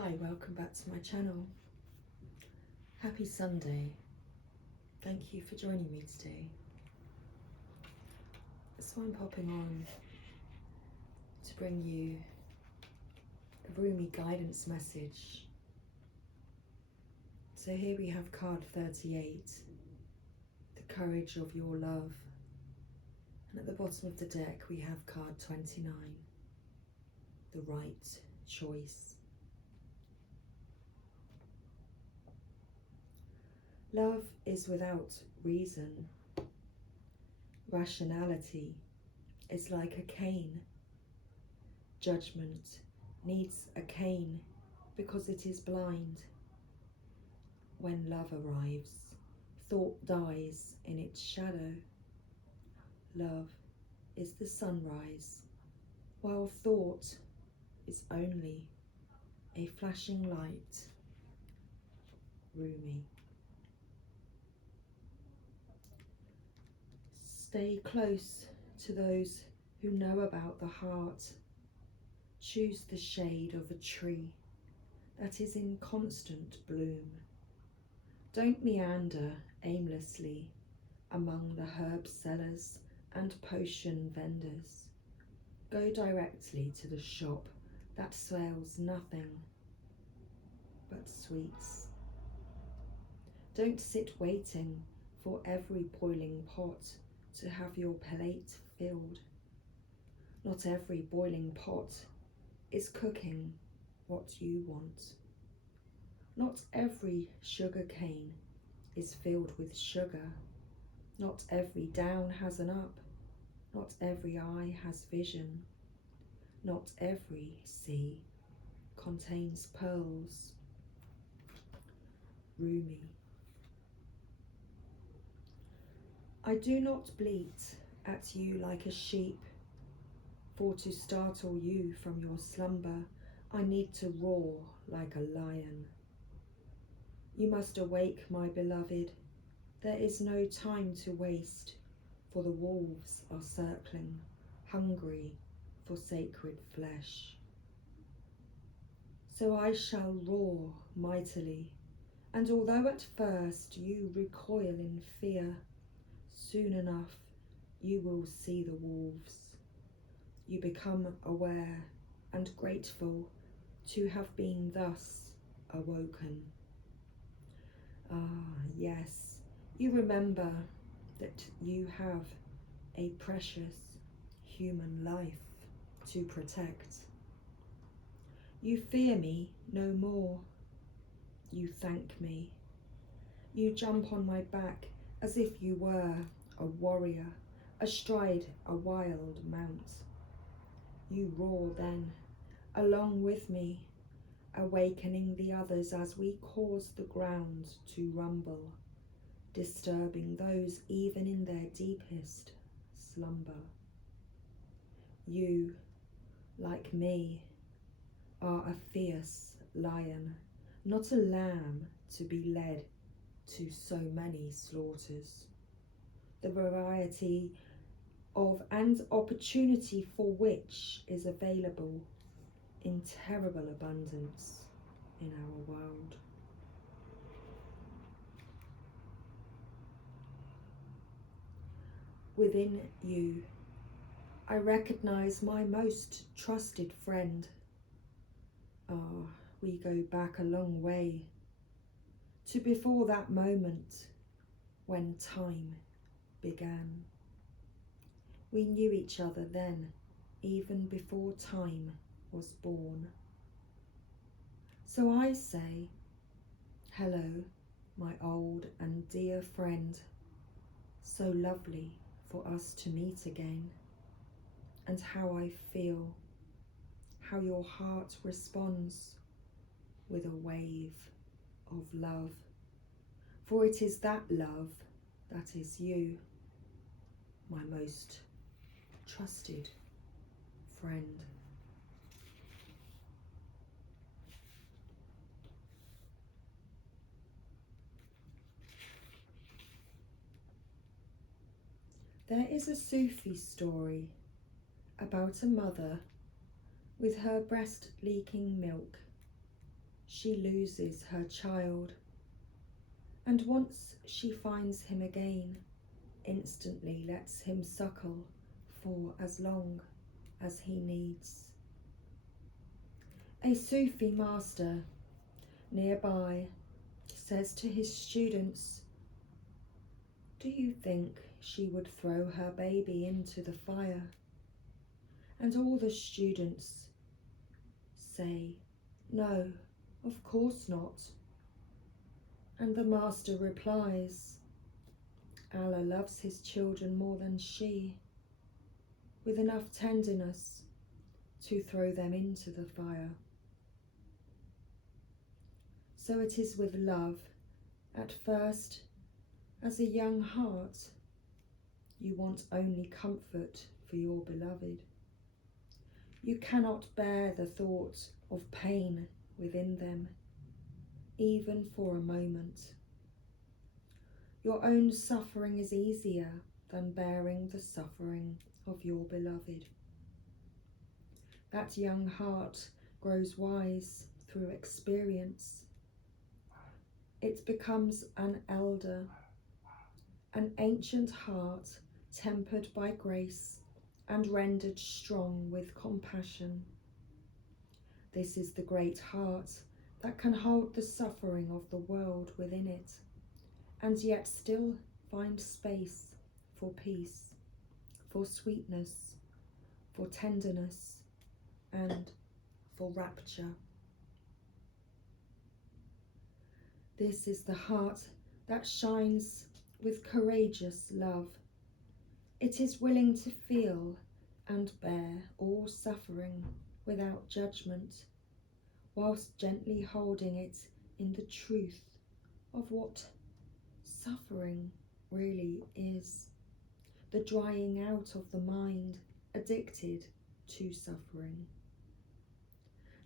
Hi, welcome back to my channel. Happy Sunday. Thank you for joining me today. So I'm popping on to bring you a Rumi guidance message. So here we have card 38, the courage of your love. And at the bottom of the deck we have card 29, the right choice. Love is without reason. Rationality is like a cane. Judgment needs a cane because it is blind. When love arrives, thought dies in its shadow. Love is the sunrise, while thought is only a flashing light. Rumi. Stay close to those who know about the heart. Choose the shade of a tree that is in constant bloom. Don't meander aimlessly among the herb sellers and potion vendors. Go directly to the shop that sells nothing but sweets. Don't sit waiting for every boiling pot to have your plate filled. Not every boiling pot is cooking what you want. Not every sugar cane is filled with sugar. Not every down has an up. Not every eye has vision. Not every sea contains pearls. Rumi. I do not bleat at you like a sheep, for to startle you from your slumber, I need to roar like a lion. You must awake, my beloved. There is no time to waste, for the wolves are circling, hungry for sacred flesh. So I shall roar mightily, and although at first you recoil in fear, soon enough you will see the wolves. You become aware and grateful to have been thus awoken. Ah, yes, you remember that you have a precious human life to protect. You fear me no more. You thank me. You jump on my back as if you were a warrior astride a wild mount. You roar then, along with me, awakening the others as we cause the ground to rumble, disturbing those even in their deepest slumber. You, like me, are a fierce lion, not a lamb to be led to so many slaughters. The variety of and opportunity for which is available in terrible abundance in our world. Within you, I recognize my most trusted friend. Ah, we go back a long way to before that moment when time began. We knew each other then, even before time was born. So I say, hello, my old and dear friend. So lovely for us to meet again. And how I feel, how your heart responds with a wave of love. For it is that love that is you, my most trusted friend. There is a Sufi story about a mother with her breast leaking milk she loses her child, and once she finds him again, instantly lets him suckle for as long as he needs. A Sufi master nearby says to his students, "Do you think she would throw her baby into the fire?" And all the students say, "No, of course not." And the master replies, "Allah loves his children more than she, with enough tenderness to throw them into the fire." So it is with love. At first, as a young heart, you want only comfort for your beloved. You cannot bear the thought of pain within them, even for a moment. Your own suffering is easier than bearing the suffering of your beloved. That young heart grows wise through experience. It becomes an elder, an ancient heart tempered by grace and rendered strong with compassion. This is the great heart that can hold the suffering of the world within it, and yet still find space for peace, for sweetness, for tenderness, and for rapture. This is the heart that shines with courageous love. It is willing to feel and bear all suffering without judgment, whilst gently holding it in the truth of what suffering really is, the drying out of the mind addicted to suffering.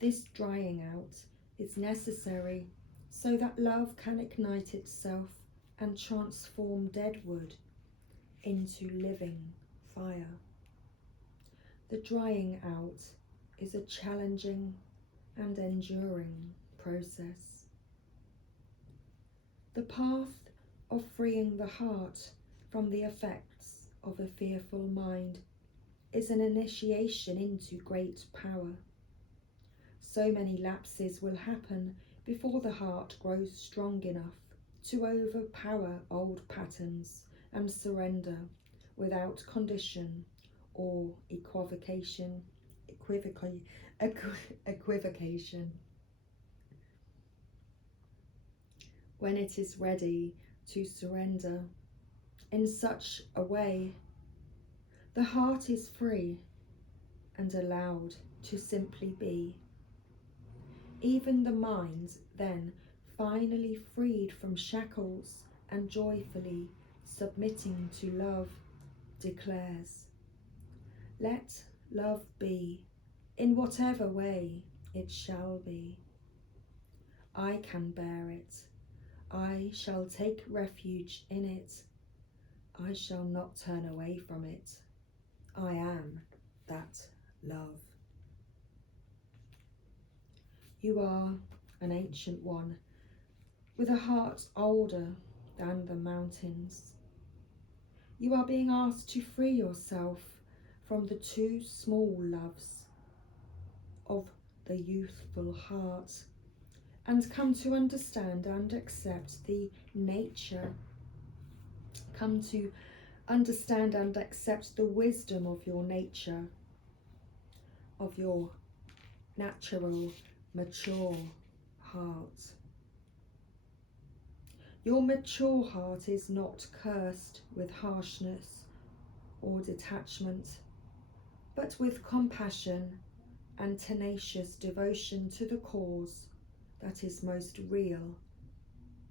This drying out is necessary so that love can ignite itself and transform dead wood into living fire. The drying out is a challenging and enduring process. The path of freeing the heart from the effects of a fearful mind is an initiation into great power. So many lapses will happen before the heart grows strong enough to overpower old patterns and surrender without condition or equivocation. When it is ready to surrender in such a way, the heart is free and allowed to simply be. Even the mind, then, finally freed from shackles and joyfully submitting to love, declares, "Let love be, in whatever way it shall be. I can bear it. I shall take refuge in it. I shall not turn away from it. I am that love." You are an ancient one, with a heart older than the mountains. You are being asked to free yourself from the too small loves of the youthful heart and come to understand and accept the nature, come to understand and accept the wisdom of your nature, of your natural, mature heart. Your mature heart is not cursed with harshness or detachment, but with compassion and tenacious devotion to the cause that is most real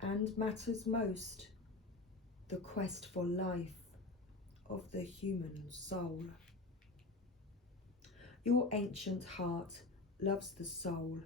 and matters most, the quest for life of the human soul. Your ancient heart loves the soul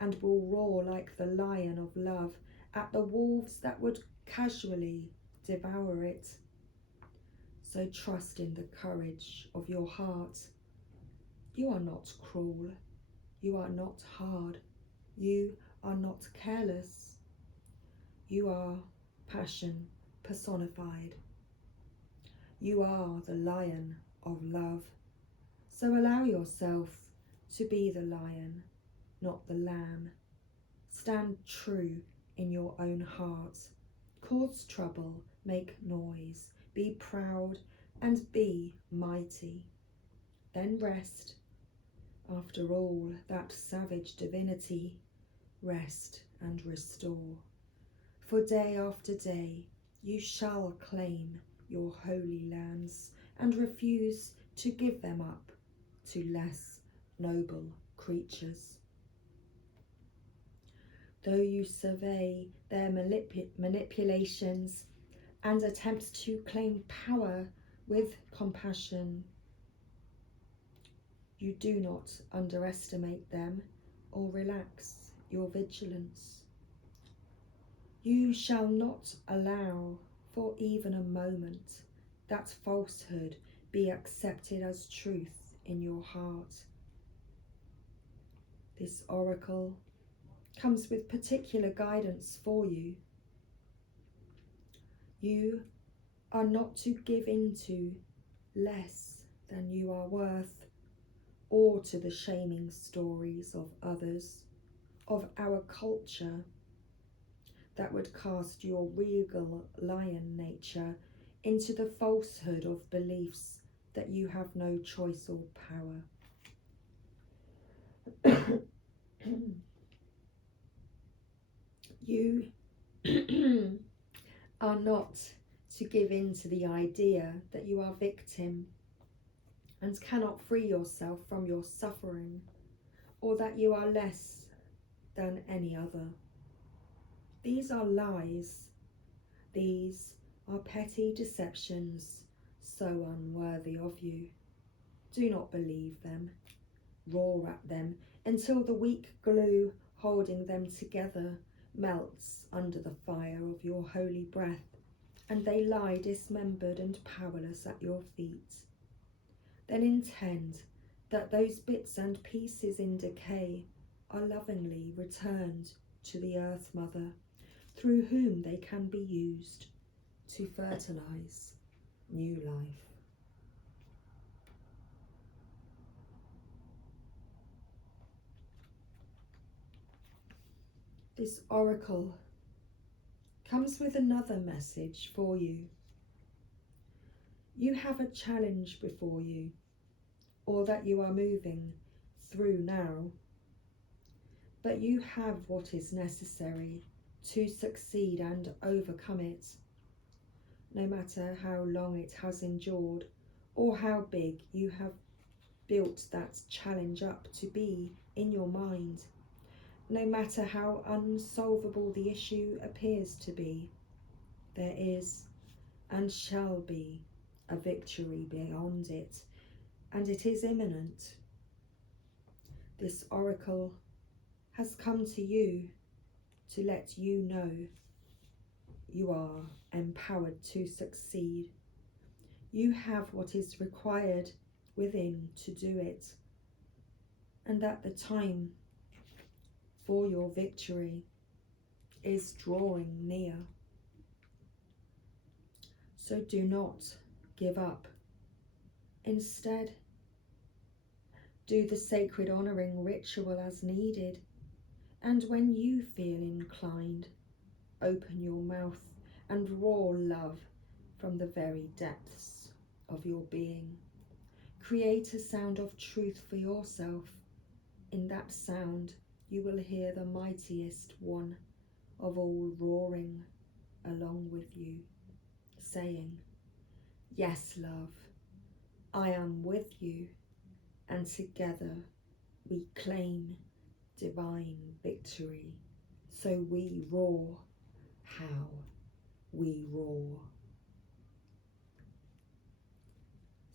and will roar like the lion of love at the wolves that would casually devour it. So trust in the courage of your heart. You are not cruel. You are not hard. You are not careless. You are passion personified. You are the lion of love. So allow yourself to be the lion, not the lamb. Stand true in your own heart. Cause trouble, make noise, be proud and be mighty. Then rest. After all, that savage divinity, rest and restore. For day after day you shall claim your holy lands and refuse to give them up to less noble creatures. Though you survey their manipulations and attempts to claim power with compassion, you do not underestimate them or relax your vigilance. You shall not allow for even a moment that falsehood be accepted as truth in your heart. This oracle comes with particular guidance for you. You are not to give into less than you are worth, or to the shaming stories of others, of our culture, that would cast your regal lion nature into the falsehood of beliefs that you have no choice or power. You are not to give in to the idea that you are victim and cannot free yourself from your suffering, or that you are less than any other. These are lies. These are petty deceptions so unworthy of you. Do not believe them. Roar at them until the weak glue holding them together melts under the fire of your holy breath, and they lie dismembered and powerless at your feet. Then intend that those bits and pieces in decay are lovingly returned to the Earth Mother, through whom they can be used to fertilize new life. This oracle comes with another message for you. You have a challenge before you, or that you are moving through now, but you have what is necessary to succeed and overcome it, no matter how long it has endured or how big you have built that challenge up to be in your mind. No matter how unsolvable the issue appears to be, there is and shall be a victory beyond it, and it is imminent. This oracle has come to you to let you know you are empowered to succeed. You have what is required within to do it, and that the time for your victory is drawing near. So do not give up. Instead, do the sacred honouring ritual as needed, and when you feel inclined, open your mouth and roar love from the very depths of your being. Create a sound of truth for yourself. In that sound, you will hear the mightiest one of all roaring along with you, saying, "Yes, love, I am with you, and together we claim divine victory." So we roar how we roar.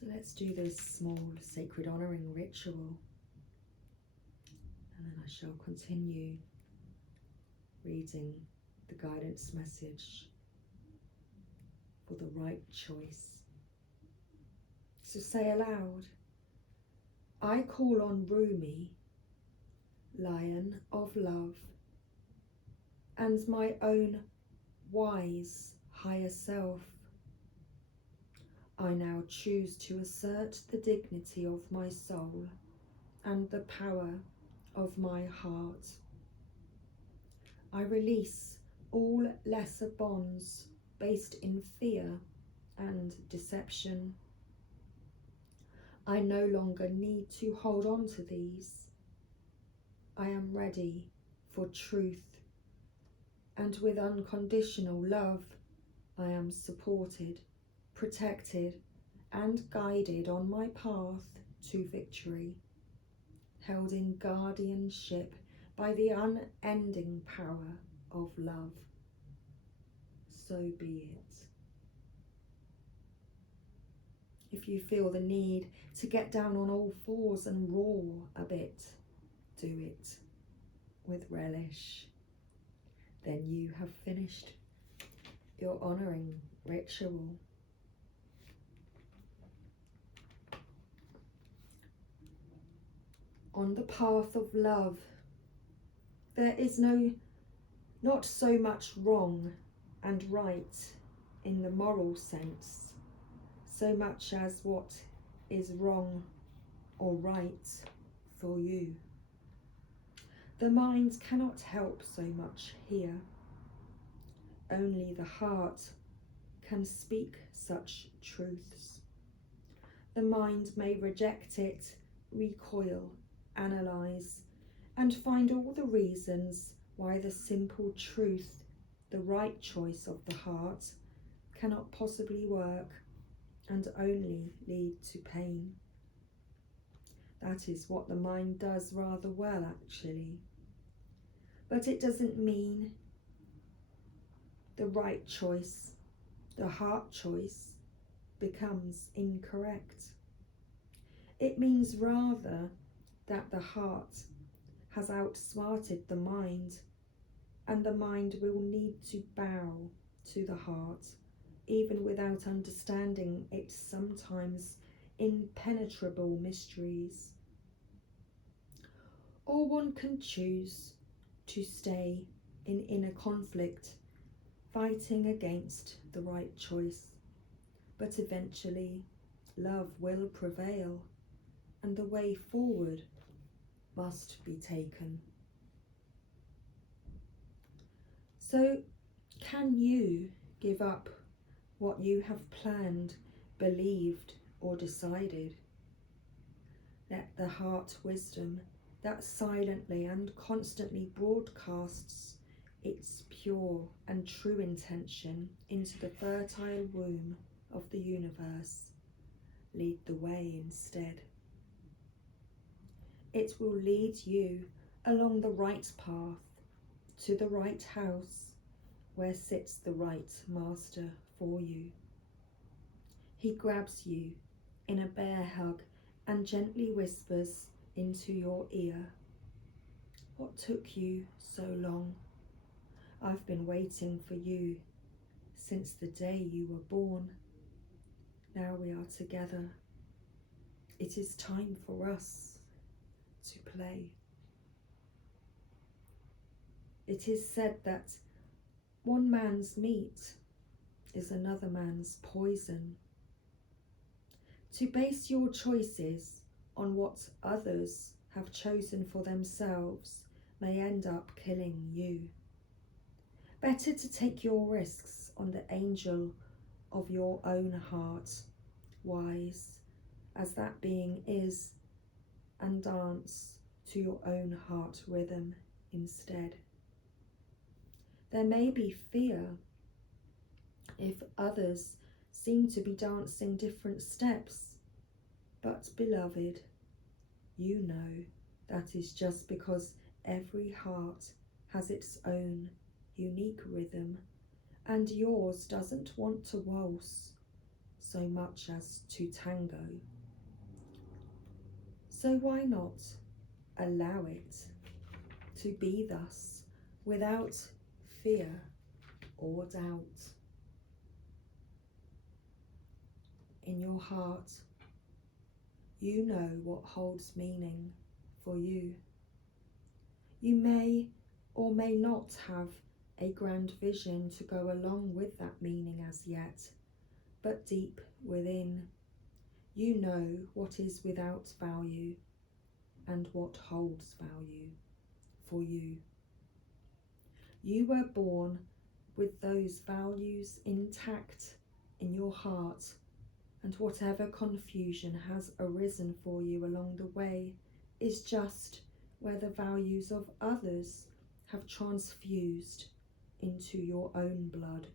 So let's do this small sacred honouring ritual, and then I shall continue reading the guidance message for the right choice. So say aloud, I call on Rumi, Lion of Love, and my own wise higher self. I now choose to assert the dignity of my soul and the power of my heart. I release all lesser bonds based in fear and deception. I no longer need to hold on to these. I am ready for truth, and with unconditional love, I am supported, protected, and guided on my path to victory, held in guardianship by the unending power of love. So be it. If you feel the need to get down on all fours and roar a bit, do it with relish. Then you have finished your honouring ritual. On the path of love, there is not so much wrong and right in the moral sense, so much as what is wrong or right for you. The mind cannot help so much here. Only the heart can speak such truths. The mind may reject it, recoil, analyse, and find all the reasons why the simple truth, the right choice of the heart, cannot possibly work and only lead to pain. That is what the mind does rather well, actually. But it doesn't mean the right choice, the heart choice, becomes incorrect. It means rather that the heart has outsmarted the mind, and the mind will need to bow to the heart, even without understanding its sometimes impenetrable mysteries. Or one can choose to stay in inner conflict, fighting against the right choice. But eventually, love will prevail, and the way forward must be taken. So, can you give up what you have planned, believed, or decided? Let the heart wisdom that silently and constantly broadcasts its pure and true intention into the fertile womb of the universe lead the way instead. It will lead you along the right path to the right house where sits the right master for you. He grabs you in a bear hug and gently whispers into your ear, "What took you so long? I've been waiting for you since the day you were born. Now we are together. It is time for us to play." It is said that one man's meat is another man's poison. To base your choices on what others have chosen for themselves may end up killing you. Better to take your risks on the angel of your own heart, wise as that being is, and dance to your own heart rhythm instead. There may be fear if others seem to be dancing different steps, but beloved, you know that is just because every heart has its own unique rhythm, and yours doesn't want to waltz so much as to tango. So why not allow it to be thus without fear or doubt? In your heart, you know what holds meaning for you. You may or may not have a grand vision to go along with that meaning as yet, but deep within, you know what is without value and what holds value for you. You were born with those values intact in your heart, and whatever confusion has arisen for you along the way is just where the values of others have transfused into your own blood.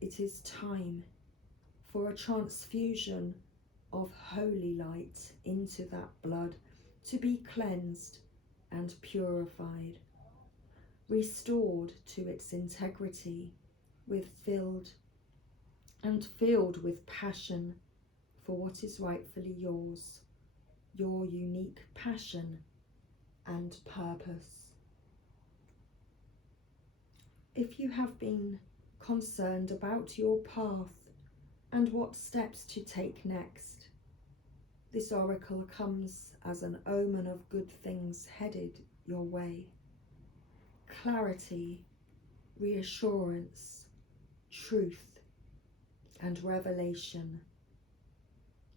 It is time for a transfusion of holy light into that blood to be cleansed and purified, restored to its integrity, filled with passion for what is rightfully yours, your unique passion and purpose. If you have been concerned about your path and what steps to take next, this oracle comes as an omen of good things headed your way. Clarity, reassurance, truth, and revelation.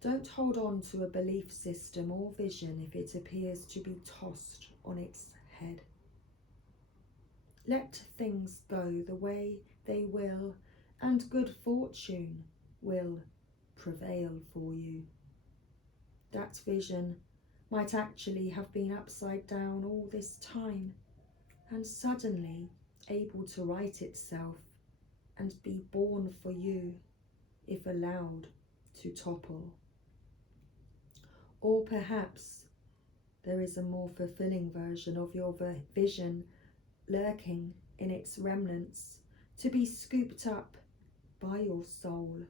Don't hold on to a belief system or vision if it appears to be tossed on its head. Let things go the way they will, and good fortune will prevail for you. That vision might actually have been upside down all this time, and suddenly able to right itself and be born for you if allowed to topple. Or perhaps there is a more fulfilling version of your vision lurking in its remnants, to be scooped up by your soul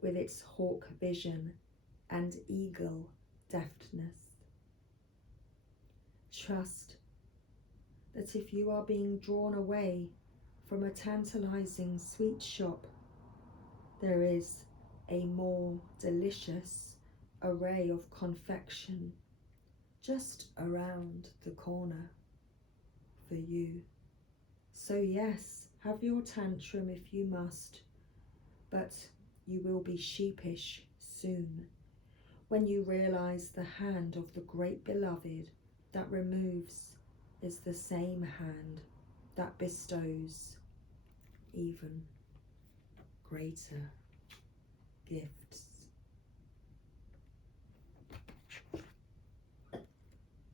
with its hawk vision and eagle deftness. Trust that if you are being drawn away from a tantalizing sweet shop, there is a more delicious array of confection just around the corner for you. So yes, have your tantrum if you must, but you will be sheepish soon when you realize the hand of the great beloved that removes is the same hand that bestows even greater gifts.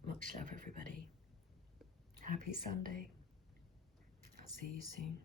Much love, everybody. Happy Sunday. I'll see you soon.